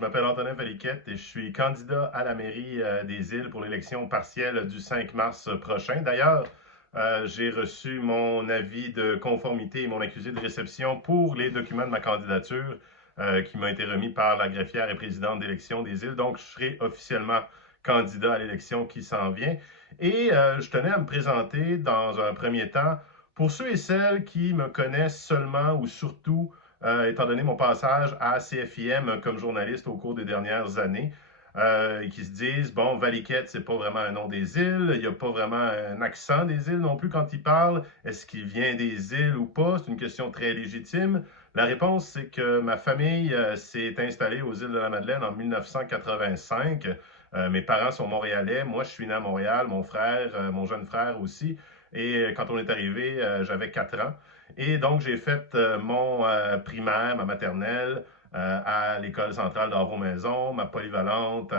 je m'appelle Antonin Valiquette et je suis candidat à la mairie des Îles pour l'élection partielle du 5 mars prochain. D'ailleurs, j'ai reçu mon avis de conformité et mon accusé de réception pour les documents de ma candidature qui m'a été remis par la greffière et présidente d'élection des Îles. Donc, je serai officiellement candidat à l'élection qui s'en vient. Et je tenais à me présenter dans un premier temps pour ceux et celles qui me connaissent seulement ou surtout étant donné mon passage à CFIM comme journaliste au cours des dernières années, et qui se disent, bon, Valiquette, c'est pas vraiment un nom des îles, il n'y a pas vraiment un accent des îles non plus quand il parle, est-ce qu'il vient des îles ou pas? C'est une question très légitime. La réponse, c'est que ma famille s'est installée aux îles de la Madeleine en 1985. Mes parents sont montréalais, moi je suis né à Montréal, mon frère, mon jeune frère aussi, et quand on est arrivé, j'avais 4 ans. Et donc, j'ai fait mon primaire, ma maternelle à l'École centrale d'Arvaux-Maison, ma polyvalente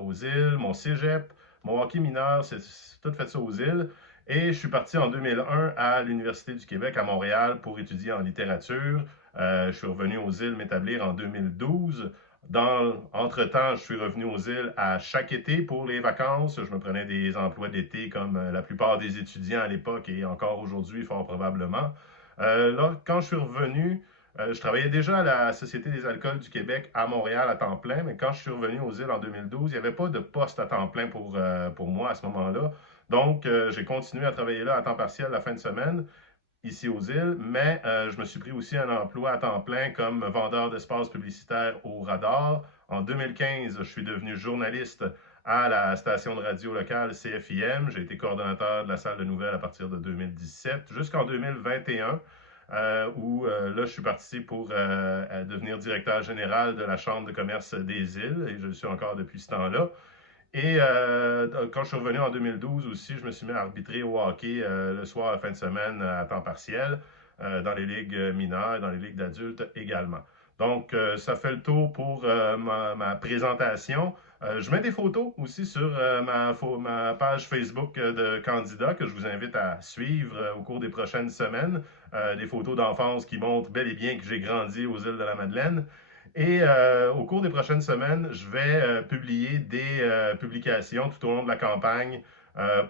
aux îles, mon cégep, mon hockey mineur, c'est tout fait ça aux îles. Et je suis parti en 2001 à l'Université du Québec à Montréal pour étudier en littérature. Je suis revenu aux îles m'établir en 2012. Entre-temps, je suis revenu aux îles à chaque été pour les vacances. Je me prenais des emplois d'été comme la plupart des étudiants à l'époque et encore aujourd'hui, fort probablement. Là, quand je suis revenu, je travaillais déjà à la Société des alcools du Québec à Montréal à temps plein, mais quand je suis revenu aux îles en 2012, il n'y avait pas de poste à temps plein pour moi à ce moment-là. Donc, j'ai continué à travailler là à temps partiel la fin de semaine, ici aux îles, mais je me suis pris aussi un emploi à temps plein comme vendeur d'espace publicitaire au Radar. En 2015, je suis devenu journaliste à la station de radio locale CFIM. J'ai été coordonnateur de la salle de nouvelles à partir de 2017 jusqu'en 2021, où là, je suis parti pour devenir directeur général de la Chambre de commerce des îles, et je le suis encore depuis ce temps-là. Et quand je suis revenu en 2012 aussi, je me suis mis à arbitrer au hockey le soir, la fin de semaine, à temps partiel, dans les ligues mineures, dans les ligues d'adultes également. Donc, ça fait le tour pour ma présentation. Je mets des photos aussi sur ma page Facebook de candidat que je vous invite à suivre au cours des prochaines semaines. Des photos d'enfance qui montrent bel et bien que j'ai grandi aux îles de la Madeleine. Et au cours des prochaines semaines, je vais publier des publications tout au long de la campagne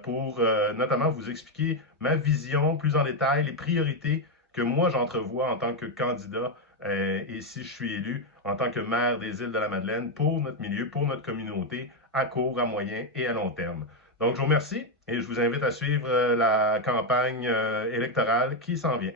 pour notamment vous expliquer ma vision plus en détail, les priorités que moi j'entrevois en tant que candidat et si je suis élu en tant que maire des îles de la Madeleine pour notre milieu, pour notre communauté, à court, à moyen et à long terme. Donc je vous remercie et je vous invite à suivre la campagne électorale qui s'en vient.